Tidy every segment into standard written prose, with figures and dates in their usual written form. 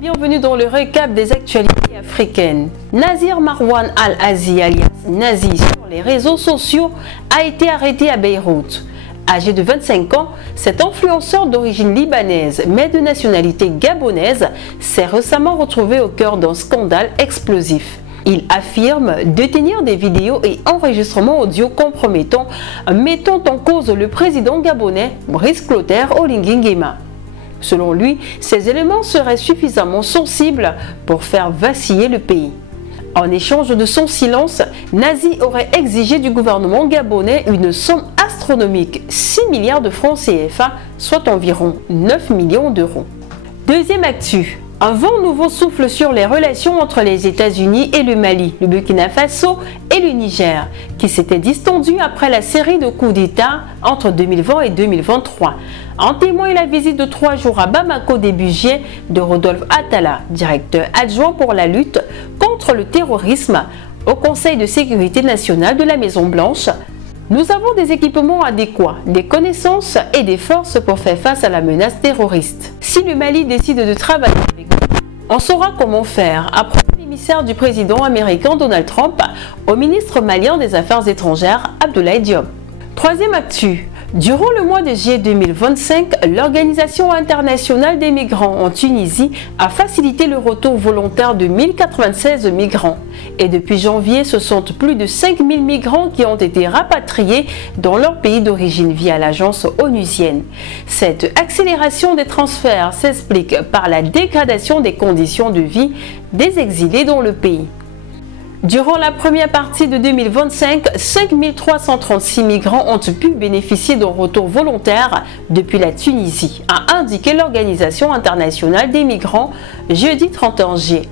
Bienvenue dans le récap des actualités africaines. Nazir Marwan Al-Azi, alias Nazi sur les réseaux sociaux, a été arrêté à Beyrouth. Âgé de 25 ans, cet influenceur d'origine libanaise mais de nationalité gabonaise s'est récemment retrouvé au cœur d'un scandale explosif. Il affirme détenir des vidéos et enregistrements audio compromettants mettant en cause le président gabonais Brice Clotaire Oligui Nguema. Selon lui, ces éléments seraient suffisamment sensibles pour faire vaciller le pays. En échange de son silence, Nazi aurait exigé du gouvernement gabonais une somme astronomique, 6 milliards de francs CFA, soit environ 9 millions d'euros. Deuxième actu. Un vent nouveau souffle sur les relations entre les États-Unis et le Mali, le Burkina Faso et le Niger, qui s'étaient distendus après la série de coups d'État entre 2020 et 2023. En témoigne la visite de 3 jours à Bamako début juillet de Rodolphe Atala, directeur adjoint pour la lutte contre le terrorisme au Conseil de sécurité nationale de la Maison-Blanche. Nous avons des équipements adéquats, des connaissances et des forces pour faire face à la menace terroriste. Si le Mali décide de travailler avec nous, on saura comment faire, après l'émissaire du président américain Donald Trump au ministre malien des Affaires étrangères Abdoulaye Diop. Troisième actu. Durant le mois de juillet 2025, l'Organisation internationale des migrants en Tunisie a facilité le retour volontaire de 1096 migrants. Et depuis janvier, ce sont plus de 5000 migrants qui ont été rapatriés dans leur pays d'origine via l'agence onusienne. Cette accélération des transferts s'explique par la dégradation des conditions de vie des exilés dans le pays. Durant la première partie de 2025, 5336 migrants ont pu bénéficier d'un retour volontaire depuis la Tunisie, a indiqué l'Organisation internationale des migrants jeudi 31 juillet.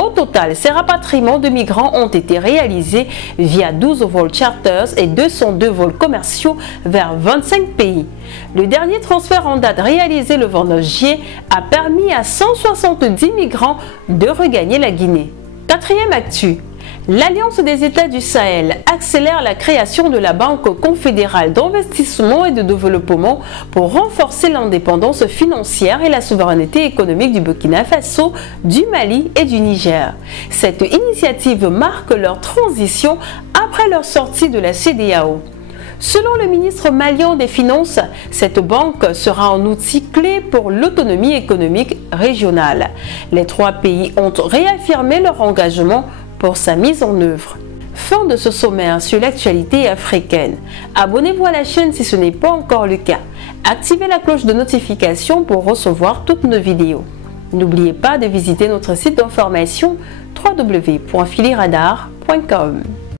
Au total, ces rapatriements de migrants ont été réalisés via 12 vols charters et 202 vols commerciaux vers 25 pays. Le dernier transfert en date réalisé le 29 juillet a permis à 170 migrants de regagner la Guinée. Quatrième actu. L'Alliance des États du Sahel accélère la création de la Banque confédérale d'investissement et de développement pour renforcer l'indépendance financière et la souveraineté économique du Burkina Faso, du Mali et du Niger. Cette initiative marque leur transition après leur sortie de la CEDEAO. Selon le ministre malien des Finances, cette banque sera un outil clé pour l'autonomie économique régionale. Les trois pays ont réaffirmé leur engagement pour sa mise en œuvre. Fin de ce sommaire sur l'actualité africaine. Abonnez-vous à la chaîne si ce n'est pas encore le cas. Activez la cloche de notification pour recevoir toutes nos vidéos. N'oubliez pas de visiter notre site d'information www.filiradar.com.